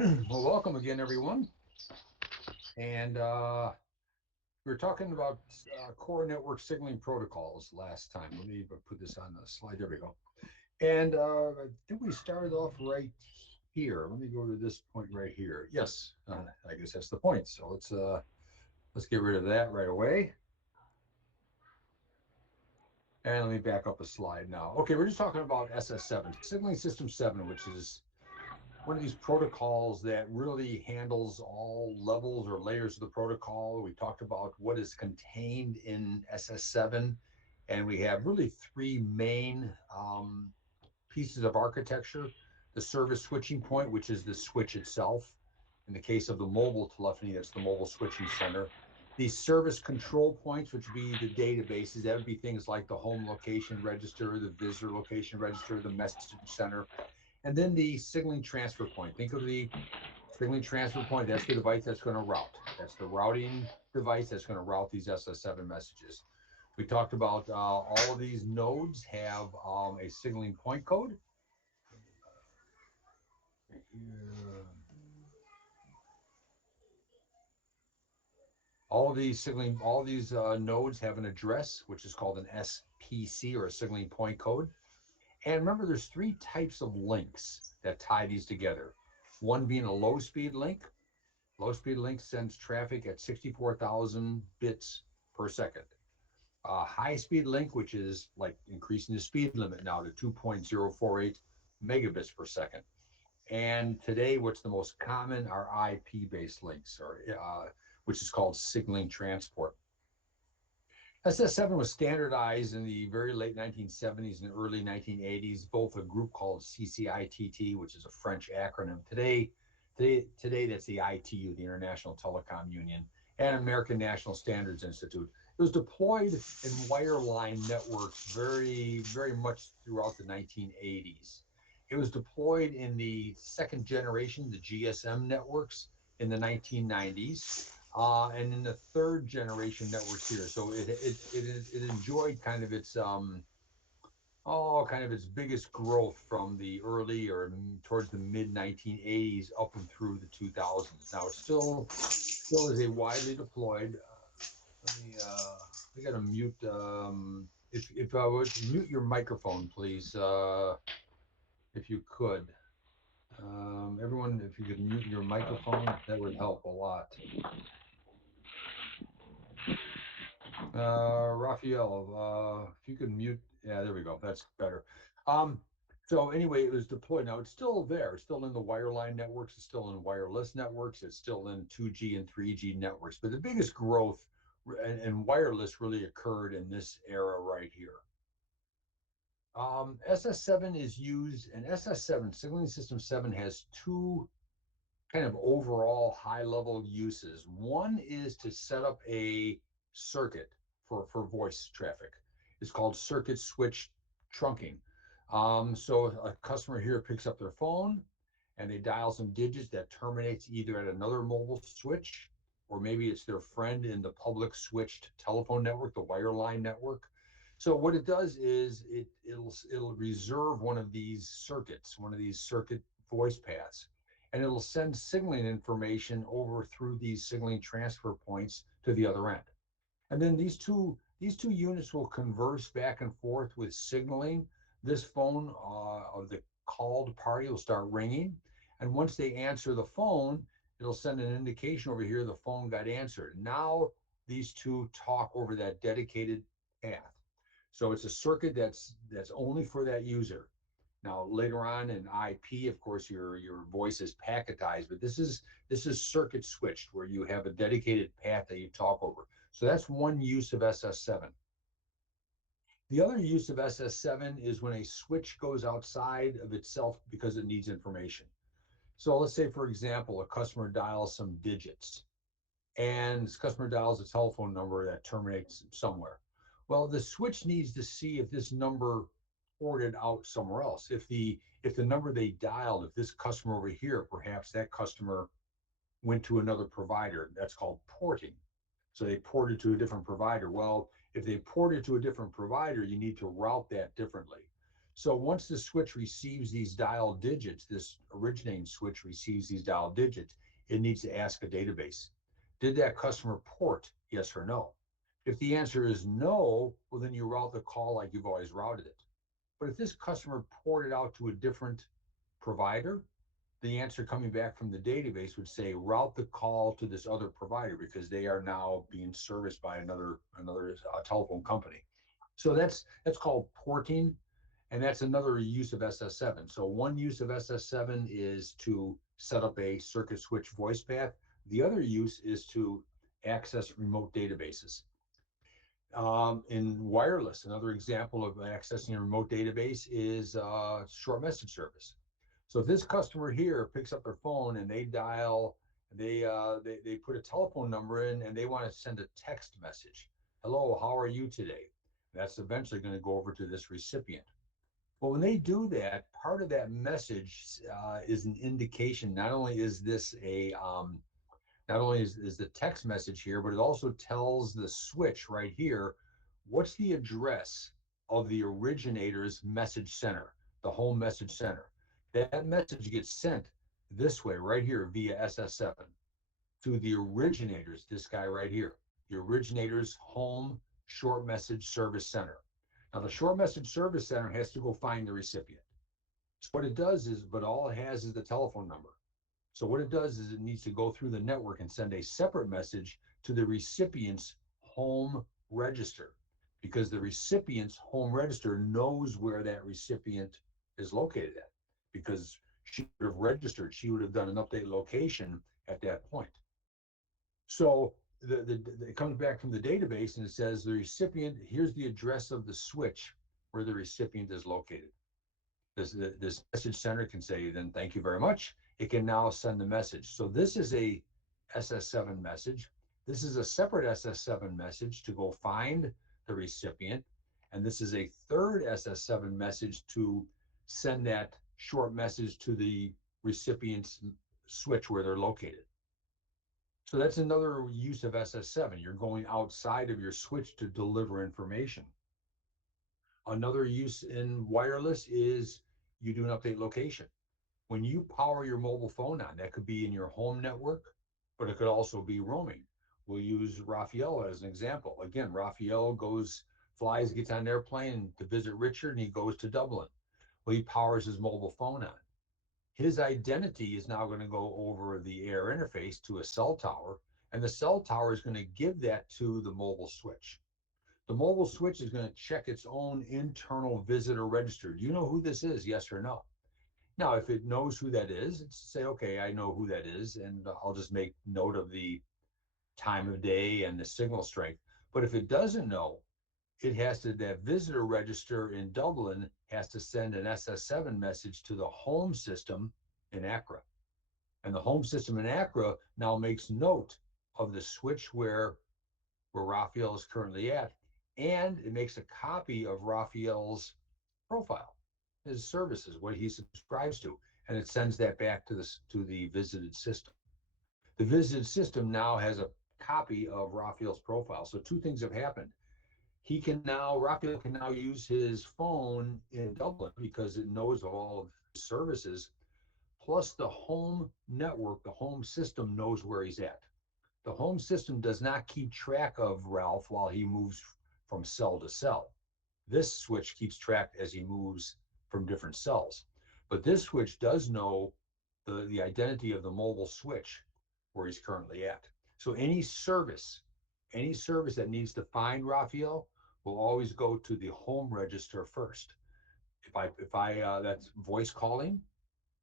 Well, welcome again, everyone. And we were talking about core network signaling protocols last time. Let me put this on the slide. There we go. And I think we started off right here. Let me go to this point right here. Yes, I guess that's the point. So let's get rid of that right away. And let me back up a slide now. Okay, we're just talking about SS7, Signaling System 7, which is one of these protocols that really handles all levels or layers of the protocol. We talked about what is contained in SS7, and we have really three main pieces of architecture. The service switching point, which is the switch itself. In the case of the mobile telephony, that's the mobile switching center. The service control points, which would be the databases, that would be things like the home location register, the visitor location register, the message center, and then the signaling transfer point. Think of the signaling transfer point. That's the device that's going to route. That's the routing device that's going to route these SS7 messages. We talked about all of these nodes have a signaling point code. Here. All of these nodes have an address, which is called an SPC or a signaling point code. And remember, there's three types of links that tie these together. One being a low speed link. Low speed link sends traffic at 64,000 bits per second. High speed link, which is like increasing the speed limit now to 2.048 megabits per second. And today, what's the most common are IP based links, which is called signaling transport. SS7 was standardized in the very late 1970s and early 1980s, both a group called CCITT, which is a French acronym. Today that's the ITU, the International Telecom Union, and American National Standards Institute. It was deployed in wireline networks very much throughout the 1980s. It was deployed in the second generation, the GSM networks, in the 1990s, and in the third generation networks here. So it enjoyed kind of its biggest growth from the early or towards the mid 1980s up and through the 2000s. Now it still is a widely deployed. I got to mute. If I would mute your microphone, please, if you could. Everyone, if you could mute your microphone, that would help a lot. Raphael, if you can mute, yeah, there we go. That's better. Um, so anyway, it was deployed. Now it's still there. It's still in the wireline networks. It's still in wireless networks. It's still in 2G and 3G networks. But the biggest growth and wireless really occurred in this era right here. SS7 is used, and SS7, Signaling System 7, has two kind of overall high level uses. One is to set up a circuit for voice traffic. It's called circuit switch trunking. So a customer here picks up their phone and they dial some digits that terminates either at another mobile switch, or maybe it's their friend in the public switched telephone network, the wireline network. So what it does is it'll reserve one of these circuits, one of these circuit voice paths, and it'll send signaling information over through these signaling transfer points to the other end. And then these two units will converse back and forth with signaling. This phone of the called party will start ringing, and once they answer the phone, it'll send an indication over here the phone got answered. Now these two talk over that dedicated path. So it's a circuit that's only for that user. Now later on in IP, of course, your voice is packetized, but this is circuit switched where you have a dedicated path that you talk over. So that's one use of SS7. The other use of SS7 is when a switch goes outside of itself because it needs information. So let's say, for example, a customer dials some digits, and this customer dials a telephone number that terminates somewhere. Well, the switch needs to see if this number ported out somewhere else. If the number they dialed, if this customer over here, perhaps that customer went to another provider, that's called porting. So they ported to a different provider. Well, if they ported to a different provider, you need to route that differently. So once the switch receives these dial digits, this originating switch receives these dial digits, it needs to ask a database, did that customer port, yes or no? If the answer is no, well, then you route the call like you've always routed it. But if this customer ported out to a different provider, the answer coming back from the database would say route the call to this other provider because they are now being serviced by another telephone company. So that's called porting, and that's another use of SS7. So one use of SS7 is to set up a circuit switch voice path. The other use is to access remote databases. In wireless, another example of accessing a remote database is short message service. So if this customer here picks up their phone and they dial, they put a telephone number in and they want to send a text message. Hello, how are you today? That's eventually going to go over to this recipient. But when they do that, part of that message is an indication. Not only is this a not only is the text message here, but it also tells the switch right here what's the address of the originator's message center, the home message center. That message gets sent this way right here via SS7 to the originators, this guy right here, the originator's home short message service center. Now, the short message service center has to go find the recipient. So what it does is, but all it has is the telephone number. So what it does is it needs to go through the network and send a separate message to the recipient's home register because the recipient's home register knows where that recipient is located at because she would have registered, she would have done an update location at that point. So it comes back from the database and it says the recipient, here's the address of the switch where the recipient is located. This message center can say, then thank you very much. It can now send the message. So this is a SS7 message. This is a separate SS7 message to go find the recipient. And this is a third SS7 message to send that short message to the recipient's switch where they're located. So that's another use of SS7. You're going outside of your switch to deliver information. Another use in wireless is you do an update location. When you power your mobile phone on, that could be in your home network, but it could also be roaming. We'll use Raphael as an example. Again, Raphael flies, gets on an airplane to visit Richard, and he goes to Dublin. Well, he powers his mobile phone on. His identity is now going to go over the air interface to a cell tower, and the cell tower is going to give that to the mobile switch. The mobile switch is going to check its own internal visitor register. Do you know who this is? Yes or no? Now, if it knows who that is, it's say, okay, I know who that is, and I'll just make note of the time of day and the signal strength. But if it doesn't know, that visitor register in Dublin has to send an SS7 message to the home system in Accra. And the home system in Accra now makes note of the switch where Raphael is currently at, and it makes a copy of Raphael's profile, his services, what he subscribes to, and it sends that back to the visited system. The visited system now has a copy of Raphael's profile. So two things have happened. Raphael can now use his phone in Dublin because it knows of all of his services. Plus, the home network, the home system knows where he's at. The home system does not keep track of Ralph while he moves from cell to cell. This switch keeps track as he moves from different cells. But this switch does know the identity of the mobile switch where he's currently at. So any service that needs to find Raphael will always go to the home register first. If I that's voice calling,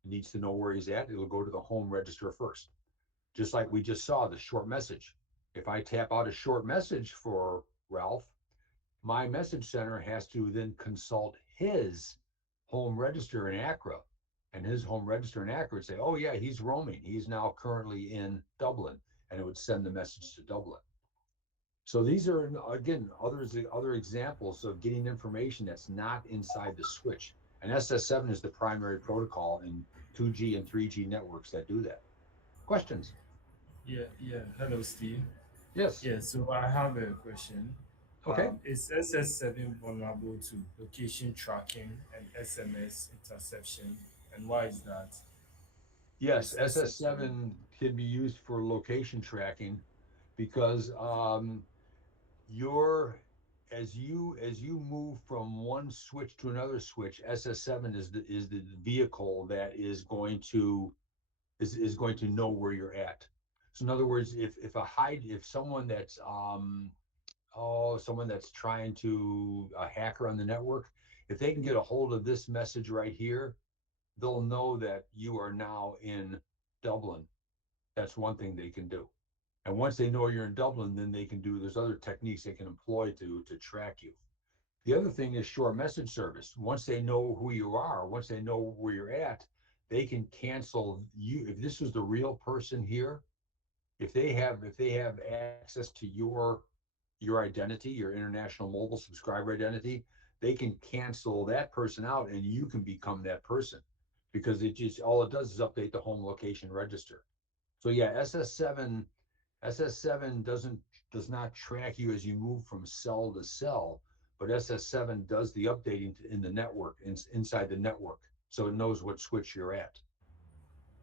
it needs to know where he's at, it'll go to the home register first. Just like we just saw the short message. If I tap out a short message for Ralph, my message center has to then consult his home register in Accra. And his home register in Accra would say, oh, yeah, he's roaming. He's now currently in Dublin. And it would send the message to Dublin. So these are, again, other examples of getting information that's not inside the switch. And SS7 is the primary protocol in 2G and 3G networks that do that. Questions? Yeah, yeah. Hello, Steve. Yes. Yeah, so I have a question. Okay. Is SS7 vulnerable to location tracking and SMS interception? And why is that? Yes, Is SS7? SS7 can be used for location tracking because you're as you move from one switch to another switch, SS7 is the vehicle that is going to know where you're at. So in other words, if someone that's someone that's trying to a hacker on the network, if they can get a hold of this message right here, they'll know that you are now in Dublin. That's one thing they can do. And once they know you're in Dublin, then there's other techniques they can employ to track you. The other thing is short message service. Once they know who you are, once they know where you're at, they can cancel you. If this was the real person here, if they have access to your identity, your international mobile subscriber identity, they can cancel that person out and you can become that person because it just all it does is update the home location register. So yeah, SS7 does not track you as you move from cell to cell, but SS7 does the updating in the network inside the network, so it knows what switch you're at.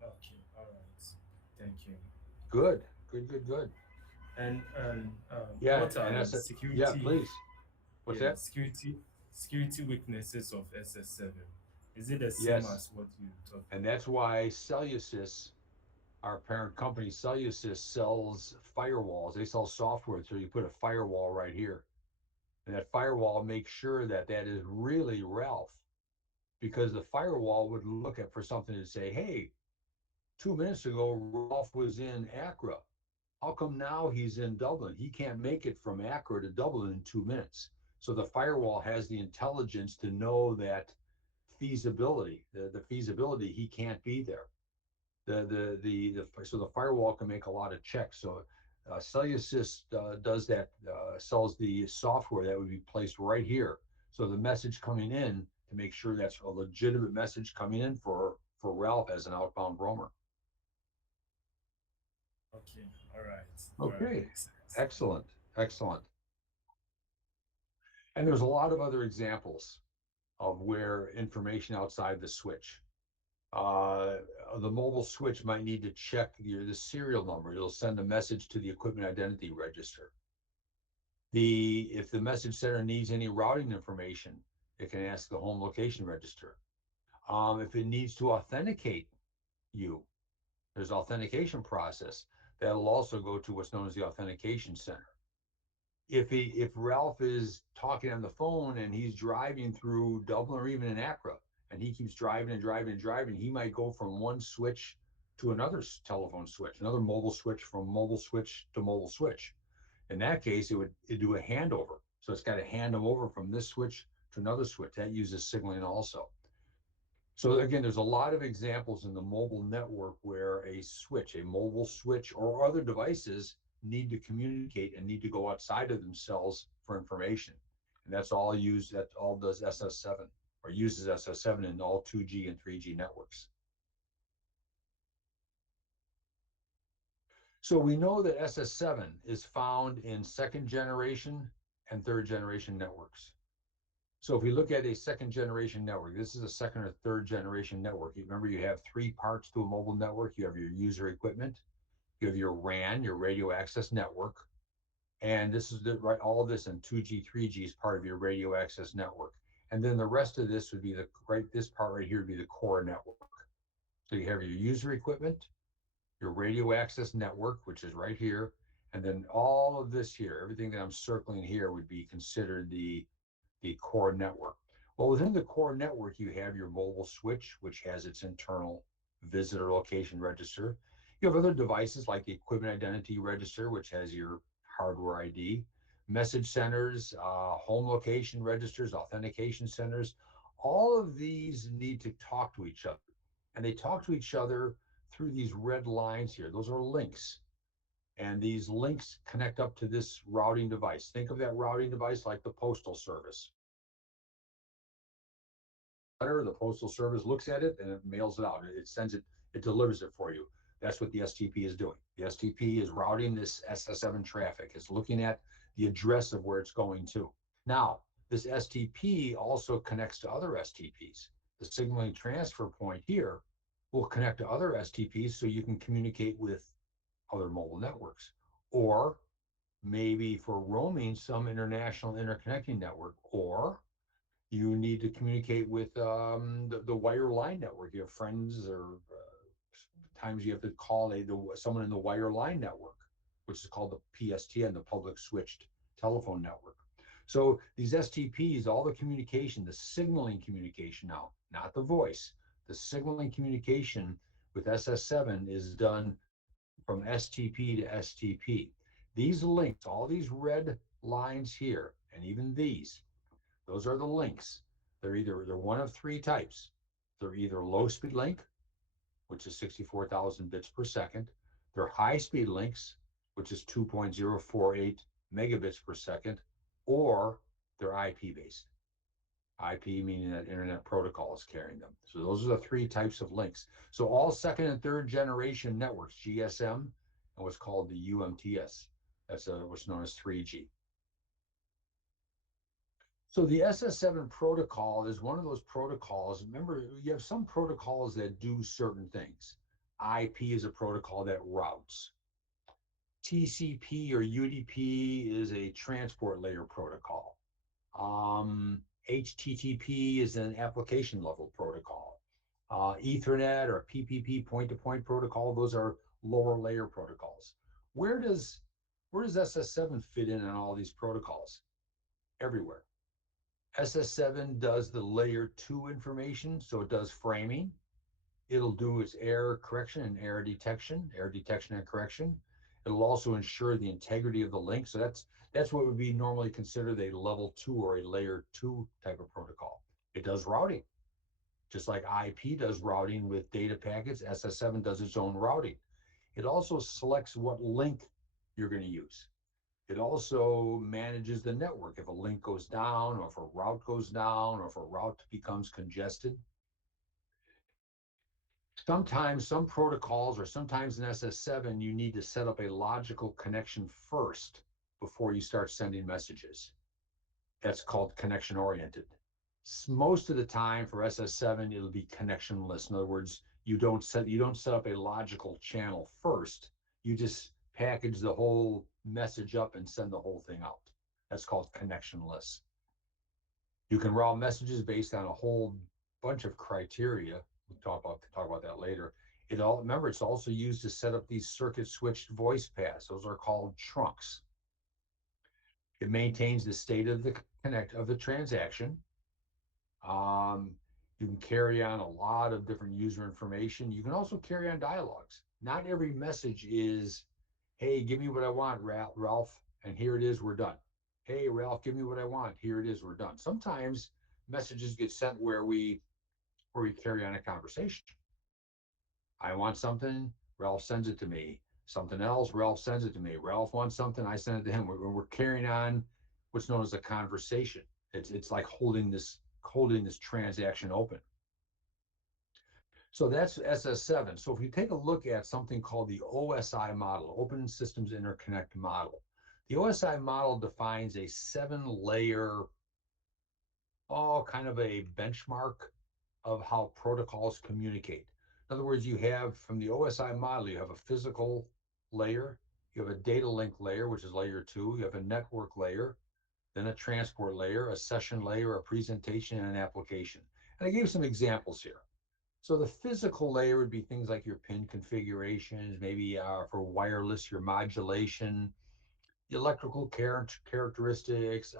Okay, all right. Thank you. Good, good, good, good. And Yeah, what and are I the said, yeah, security, please. What's yeah, that? security weaknesses of SS7? Is it the same Yes, as what you talked and about? that's why Cellusys, our parent company, Cellusys sells firewalls. They sell software, so you put a firewall right here, and that firewall makes sure that that is really Ralph, because the firewall would look at for something to say, hey, 2 minutes ago, Ralph was in Accra. How come now he's in Dublin? He can't make it from Accra to Dublin in 2 minutes. So the firewall has the intelligence to know that the feasibility, he can't be there. So the firewall can make a lot of checks. So Cellusys does that, sells the software that would be placed right here. So the message coming in to make sure that's a legitimate message coming in for Ralph as an outbound roamer. Okay, all right, Okay, makes sense. excellent, excellent. And there's a lot of other examples of where information outside the switch. Uh, the mobile switch might need to check the serial number. It'll send a message to the equipment identity register. If the message center needs any routing information, it can ask the home location register. If it needs to authenticate you, there's authentication process that'll also go to what's known as the authentication center. If Ralph is talking on the phone and he's driving through Dublin or even in Accra, and he keeps driving and driving and driving, he might go from one switch to another telephone switch, another mobile switch, from mobile switch to mobile switch. In that case, it'd do a handover. So it's got to hand them over from this switch to another switch. That uses signaling also. So again, there's a lot of examples in the mobile network where a mobile switch or other devices need to communicate and need to go outside of themselves for information. And that all does SS7 or uses SS7 in all 2G and 3G networks. So we know that SS7 is found in second generation and third generation networks. So if we look at a second generation network, this is a second or third generation network. You remember, you have three parts to a mobile network. You have your user equipment, you have your RAN, your radio access network, and this is right. All of this in 2G, 3G is part of your radio access network. And then the rest of this would be this part right here would be the core network. So you have your user equipment, your radio access network, which is right here, and then all of this here, everything that I'm circling here would be considered the core network. Well, within the core network, you have your mobile switch, which has its internal visitor location register. You have other devices like the equipment identity register, which has your hardware ID, message centers, home location registers, authentication centers. All of these need to talk to each other. And they talk to each other through these red lines here. Those are links. And these links connect up to this routing device. Think of that routing device like the postal service. The postal service looks at it and it mails it out. It sends it, it delivers it for you. That's what the STP is doing. The STP is routing this SS7 traffic. It's looking at the address of where it's going to. Now, this STP also connects to other STPs. The signaling transfer point here will connect to other STPs so you can communicate with other mobile networks. Or maybe for roaming, some international interconnecting network, or you need to communicate with the wire line network. You have friends, or times you have to call someone in the wire line network, which is called the PSTN, the public switched telephone network. So these STPs, all the communication, the signaling communication now, not the voice, the signaling communication with SS7 is done from STP to STP. These links, all these red lines here, and even these, those are the links. They're one of three types. They're either low speed link, which is 64,000 bits per second. They're high speed links, which is 2.048 megabits per second, or they're IP based. IP meaning that Internet Protocol is carrying them. So those are the three types of links. So all second and third generation networks, GSM and what's called the UMTS. That's what's known as 3G. So the SS7 protocol is one of those protocols. Remember, you have some protocols that do certain things. IP is a protocol that routes. TCP or UDP is a transport layer protocol. HTTP is an application level protocol. Ethernet or PPP point to point protocol, those are lower layer protocols. Where does SS7 fit in on all these protocols? Everywhere. SS7 does the layer 2 information, so it does framing. It'll do its error correction and error detection and correction. It'll also ensure the integrity of the link. So that's what would be normally considered a level 2 or a layer 2 type of protocol. It does routing, just like IP does routing with data packets. SS7 does its own routing. It also selects what link you're going to use. It also manages the network. If a link goes down, or if a route goes down, or if a route becomes congested. Sometimes some protocols, or sometimes in SS7, you need to set up a logical connection first before you start sending messages. That's called connection oriented. Most of the time for SS7, it'll be connectionless. In other words, you don't set up a logical channel first. You just package the whole message up and send the whole thing out. That's called connectionless. You can route messages based on a whole bunch of criteria. We'll talk about that later. Remember, it's also used to set up these circuit switched voice paths. Those are called trunks. It maintains the state of the transaction. You can carry on a lot of different user information. You can also carry on dialogues. Not every message is, "Hey, give me what I want, Ralph, and here it is, we're done." "Hey, Ralph, give me what I want. Here it is, we're done." Sometimes messages get sent where we carry on a conversation. I want something, Ralph sends it to me. Something else, Ralph sends it to me. Ralph wants something, I send it to him. We're carrying on what's known as a conversation. It's like holding this transaction open. So that's SS7. So if you take a look at something called the OSI model, Open Systems Interconnect model, the OSI model defines a 7-layer, kind of a benchmark of how protocols communicate. In other words, you have from the OSI model, you have a physical layer, you have a data link layer, which is layer 2, you have a network layer, then a transport layer, a session layer, a presentation, and an application. And I gave some examples here. So the physical layer would be things like your pin configurations, maybe for wireless, your modulation, electrical characteristics,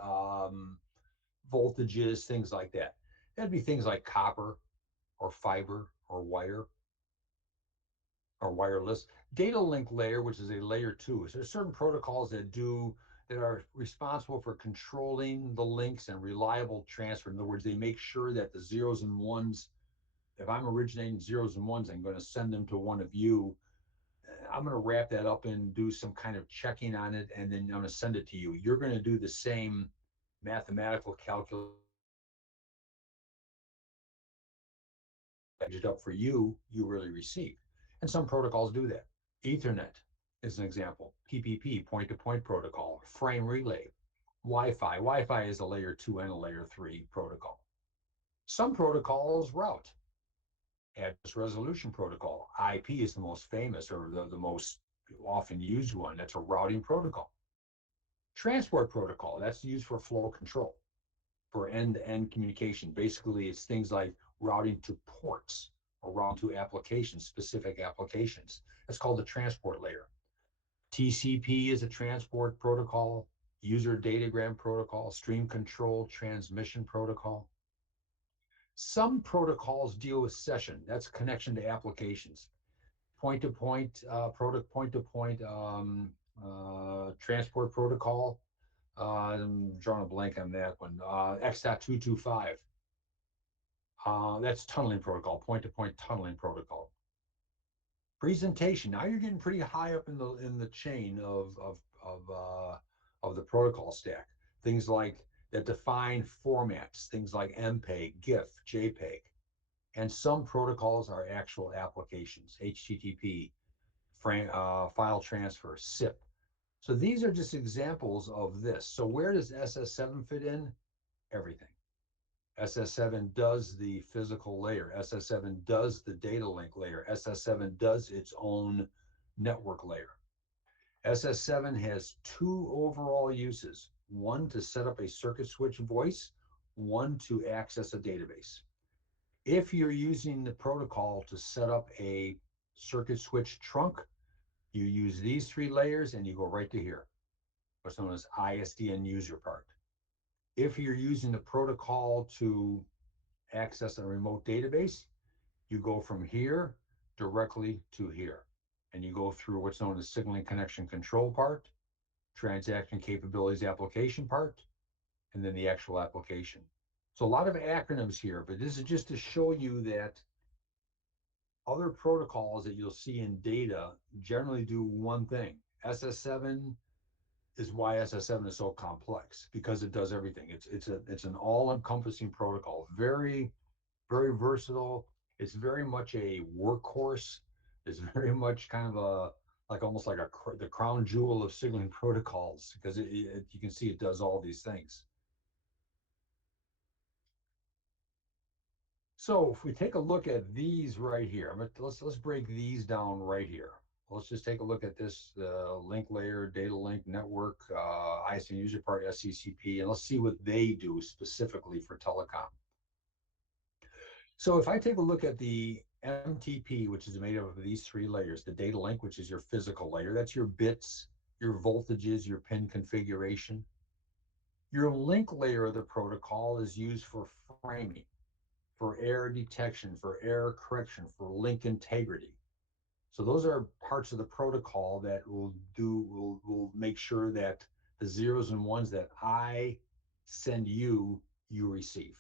voltages, things like that. That'd be things like copper or fiber or wire or wireless. Data link layer, which is a layer 2. So there's certain protocols that are responsible for controlling the links and reliable transfer. In other words, they make sure that the zeros and ones, if I'm originating zeros and ones, I'm going to send them to one of you. I'm going to wrap that up and do some kind of checking on it, and then I'm going to send it to you. You're going to do the same mathematical calculation packaged up for you really receive. And some protocols do that. Ethernet. is an example. PPP, point-to-point protocol, frame relay, Wi-Fi. Wi-Fi is a layer 2 and a layer 3 protocol. Some protocols route. Address resolution protocol. IP is the most famous or the most often used one. That's a routing protocol. Transport protocol, that's used for flow control, for end-to-end communication. Basically, it's things like routing to ports or routing to applications, specific applications. That's called the transport layer. TCP is a transport protocol, user datagram protocol, stream control transmission protocol. Some protocols deal with session, that's connection to applications. Point-to-point, point-to-point transport protocol. I'm drawing a blank on that one. X.225. That's tunneling protocol, point-to-point tunneling protocol. Presentation. Now you're getting pretty high up in the chain of the protocol stack. Things like that define formats, things like MPEG, GIF, JPEG, and some protocols are actual applications, HTTP, file transfer, SIP. So these are just examples of this. So where does SS7 fit in? Everything. SS7 does the physical layer. SS7 does the data link layer. SS7 does its own network layer. SS7 has two overall uses, one to set up a circuit switch voice, one to access a database. If you're using the protocol to set up a circuit switch trunk, you use these three layers and you go right to here, what's known as ISDN user part. If you're using the protocol to access a remote database, you go from here directly to here. And you go through what's known as signaling connection control part, transaction capabilities application part, and then the actual application. So a lot of acronyms here, but this is just to show you that other protocols that you'll see in data generally do one thing. SS7 is why SS7 is so complex, because it does everything. It's an all-encompassing protocol, very versatile. It's very much a workhorse. It's very much kind of a like almost like the crown jewel of signaling protocols, because you can see it does all these things. So if we take a look at these right here, let's break these down right here. Let's just take a look at this link layer, data link network, ISN user part, SCCP, and let's see what they do specifically for telecom. So if I take a look at the MTP, which is made up of these three layers, the data link, which is your physical layer, that's your bits, your voltages, your pin configuration. Your link layer of the protocol is used for framing, for error detection, for error correction, for link integrity. So those are parts of the protocol that will make sure that the zeros and ones that I send you, you receive.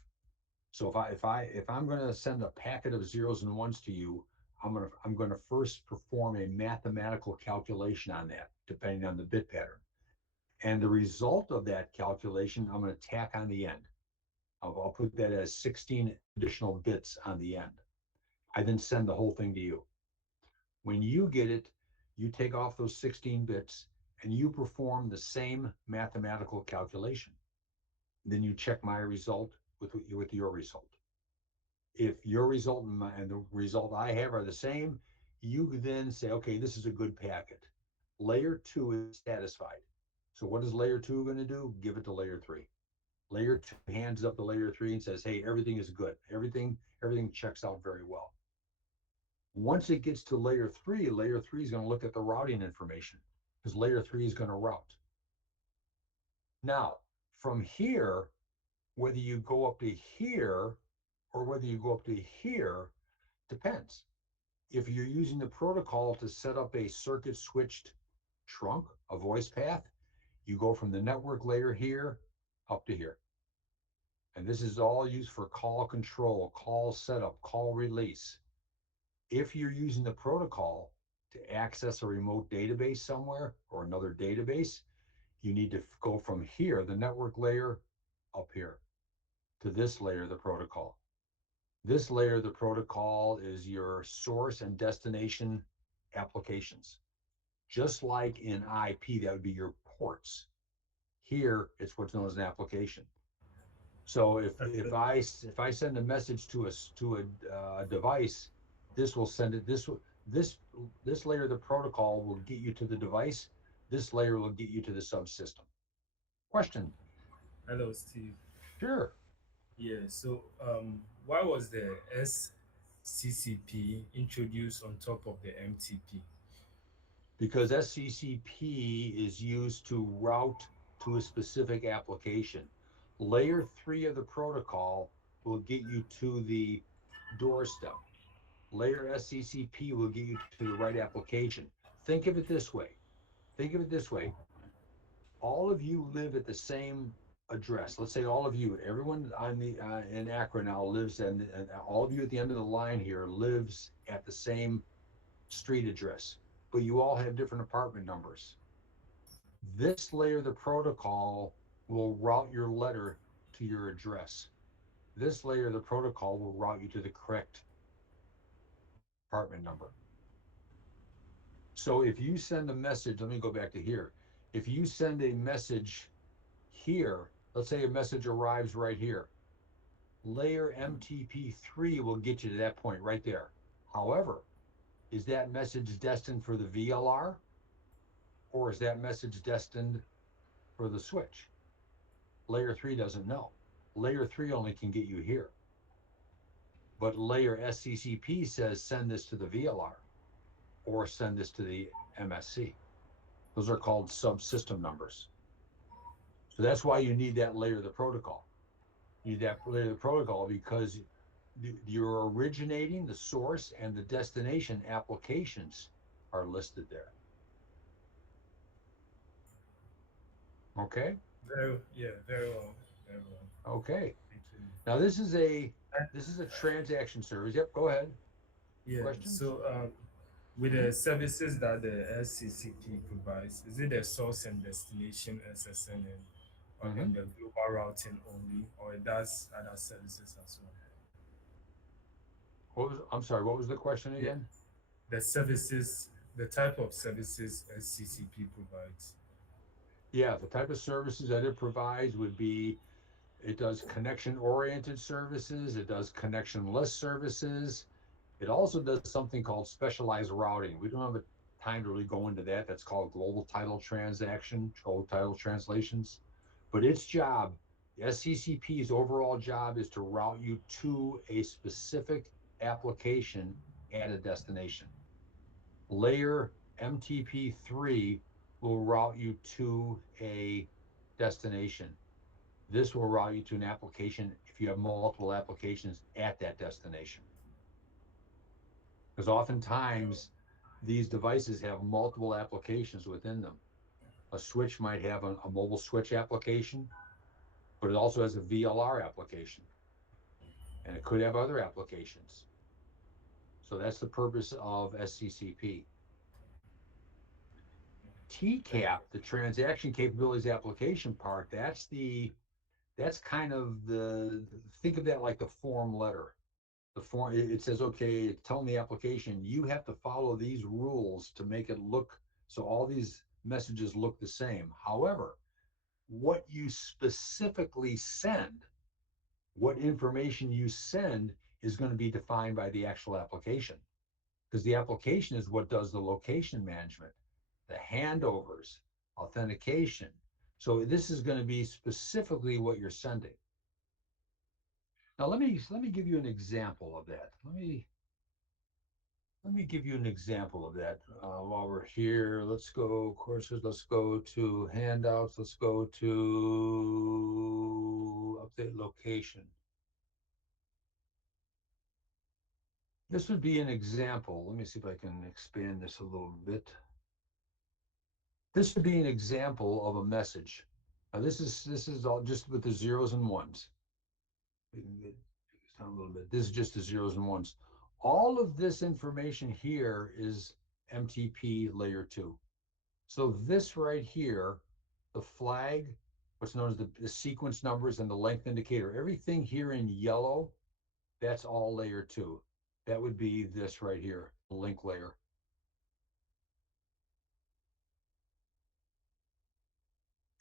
So if I'm going to send a packet of zeros and ones to you, I'm going to first perform a mathematical calculation on that, depending on the bit pattern. And the result of that calculation, I'm going to tack on the end. I'll put that as 16 additional bits on the end. I then send the whole thing to you. When you get it, you take off those 16 bits and you perform the same mathematical calculation. Then you check my result with your result. If your result and the result I have are the same, you then say, okay, this is a good packet. Layer 2 is satisfied. So what is layer 2 going to do? Give it to layer 3. Layer 2 hands up to layer 3 and says, hey, everything is good. Everything checks out very well. Once it gets to layer 3 is going to look at the routing information, because layer 3 is going to route. Now, from here, whether you go up to here or whether you go up to here depends. If you're using the protocol to set up a circuit switched trunk, a voice path, you go from the network layer here up to here. And this is all used for call control, call setup, call release. If you're using the protocol to access a remote database somewhere or another database, you need to go from here, the network layer, up here to this layer of the protocol. This layer of the protocol is your source and destination applications. Just like in IP, that would be your ports. Here, it's what's known as an application. So if I send a message to a device, this will send it. This layer of the protocol will get you to the device. This layer will get you to the subsystem. Question? Hello, Steve. Sure. Yeah, so why was the SCCP introduced on top of the MTP? Because SCCP is used to route to a specific application. Layer 3 of the protocol will get you to the doorstep. Layer SCCP will get you to the right application. Think of it this way. Think of it this way. All of you live at the same address. Let's say all of you, everyone on the in Akron now lives, and all of you at the end of the line here lives at the same street address, but you all have different apartment numbers. This layer of the protocol will route your letter to your address. This layer of the protocol will route you to the correct apartment number. So if you send a message, let me go back to here. If you send a message here, let's say a message arrives right here, layer MTP3 will get you to that point right there. However, is that message destined for the VLR, or is that message destined for the switch? Layer 3 doesn't know. Layer 3 only can get you here. But layer SCCP says send this to the VLR or send this to the MSC. Those are called subsystem numbers. So that's why you need that layer of the protocol. You need that layer of the protocol because you're originating, the source, and the destination applications are listed there. Okay. Very well, very well. Okay. Thank you. Now this is a And, transaction service. Yep. Go ahead. yeah, Questions? so with Hmm. the services that the SCCP provides, is it the source and destination SSNN or in Hmm. the global routing only, or it does other services as well? I'm sorry. What was the question Yeah, again? the services, the type of services SCCP provides. Yeah, the type of services that it provides would be it does connection oriented services, it does connectionless services. It also does something called specialized routing. We don't have the time to really go into that. That's called global title transaction, global title translations. But its job, the SCCP's overall job is to route you to a specific application at a destination. Layer MTP3 will route you to a destination. This will route you to an application if you have multiple applications at that destination. Because oftentimes these devices have multiple applications within them. A switch might have a mobile switch application, but it also has a VLR application, and it could have other applications. So that's the purpose of SCCP. Thank you. TCAP, the transaction capabilities application part, that's kind of think of that like the form letter. The form it says, okay, it's telling the application you have to follow these rules to make it look so all these messages look the same. However, what you specifically send, what information you send is going to be defined by the actual application because the application is what does the location management, the handovers, authentication. So this is going to be specifically what you're sending. Now let me give you an example of that. Let me give you an example of that while we're here. Let's go courses. Let's go to handouts. Let's go to update location. This would be an example. Let me see if I can expand this a little bit. This would be an example of a message. Now this is all just with the zeros and ones. Down a little bit. This is just the zeros and ones. All of this information here is MTP layer 2. So this right here, the flag, what's known as the sequence numbers and the length indicator, everything here in yellow, that's all layer 2. That would be this right here, the link layer.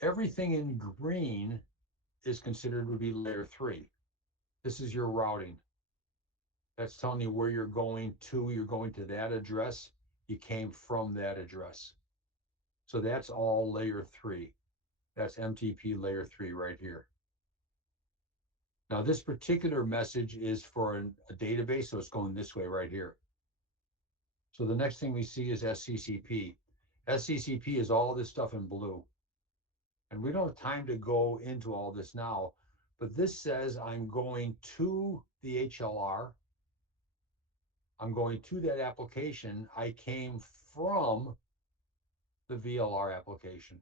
Everything in green is considered to be layer 3. This is your routing. That's telling you where you're going to. You're going to that address. You came from that address. So that's all layer 3. That's MTP layer 3 right here. Now, this particular message is for a database, so it's going this way right here. So the next thing we see is SCCP. SCCP is all this stuff in blue. And we don't have time to go into all this now, but this says I'm going to the HLR. I'm going to that application. I came from the VLR application.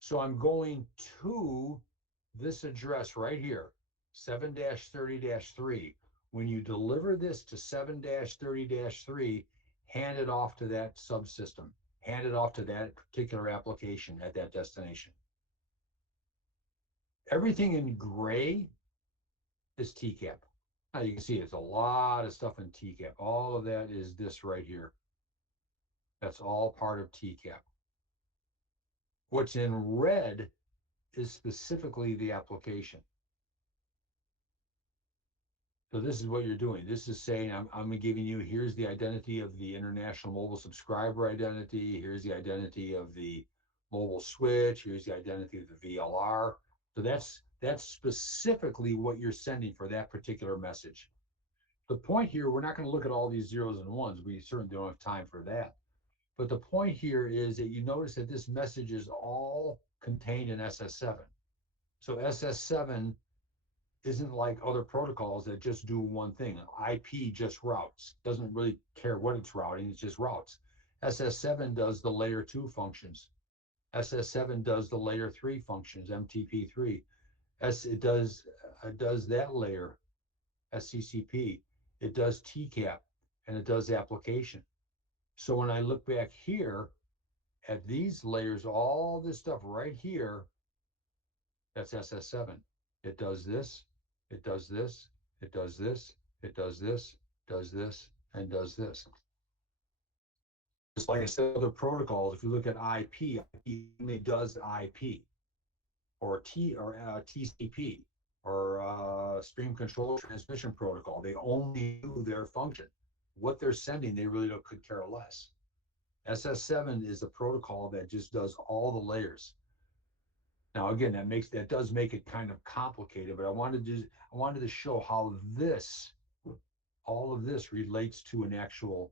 So I'm going to this address right here, 7-30-3. When you deliver this to 7-30-3, hand it off to that subsystem, hand it off to that particular application at that destination. Everything in gray is TCAP. Now you can see it's a lot of stuff in TCAP. All of that is this right here. That's all part of TCAP. What's in red is specifically the application. So this is what you're doing. This is saying, I'm giving you, here's the identity of the international mobile subscriber identity. Here's the identity of the mobile switch. Here's the identity of the VLR. So that's specifically what you're sending for that particular message. The point here, we're not going to look at all these zeros and ones. We certainly don't have time for that. But the point here is that you notice that this message is all contained in SS7. So SS7 isn't like other protocols that just do one thing. IP just routes, doesn't really care what it's routing, it just routes. SS7 does the layer 2 functions. SS7 does the layer 3 functions, MTP3. It does that layer, SCCP. It does TCAP, and it does application. So when I look back here at these layers, all this stuff right here, that's SS7. It does this, it does this, it does this, it does this, does this, and does this. Just like I said, other protocols, if you look at IP, IP only does IP, or TCP, or Stream Control Transmission Protocol. They only do their function. What they're sending, they really could care less. SS7 is a protocol that just does all the layers. Now, again, that does make it kind of complicated, but I wanted to show how all of this relates to an actual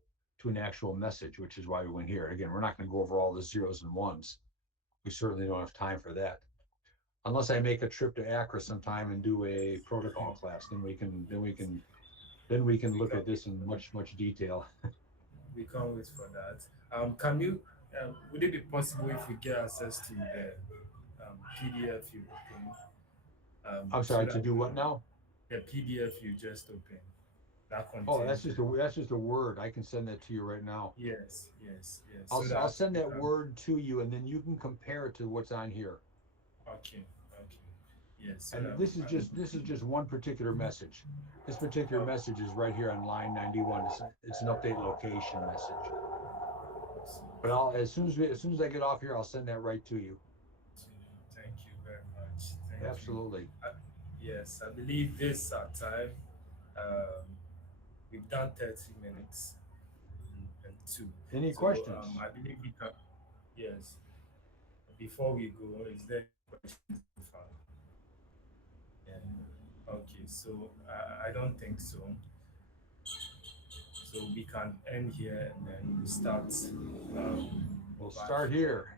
message, which is why we went here. Again, we're not going to go over all the zeros and ones. We certainly don't have time for that, unless I make a trip to Accra sometime and do a protocol class. Then we can look at this in much detail. We can't wait for that. Would it be possible if we get access to the PDF you open, I'm so sorry, to that do what now? the PDF you just opened that Oh, that's contains just a word. I can send that to you right now. yes, so I'll that send we that can, word to you, and then you can compare it to what's on here. okay, yes, so And that we this is can, just one particular message. This particular okay, message is right here on line 91. It's an update location message. But as soon as I get off here, I'll send that right to you. thank you very much. Thank you. Absolutely. Yes, I believe this time. Um, we've done 30 minutes and two. Any So questions? I believe we can. Yes. Before we go, is there any questions so far? Yeah. Okay. So I don't think so. So we can end here and then we start We'll back start here here.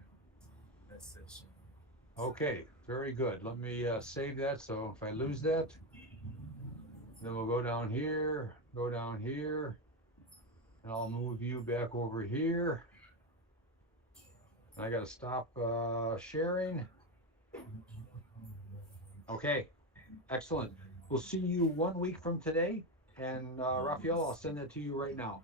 next session. Okay, very good. Let me save that. So if I lose that, then we'll go down here, and I'll move you back over here. I got to stop sharing. Okay, excellent. We'll see you 1 week from today. And Raphael, I'll send that to you right now.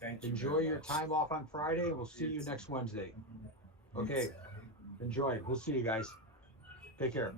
Thank you Enjoy very your much. time off on Friday, and we'll see you It's, next Wednesday. it's, Okay, enjoy. We'll see you guys. Take care.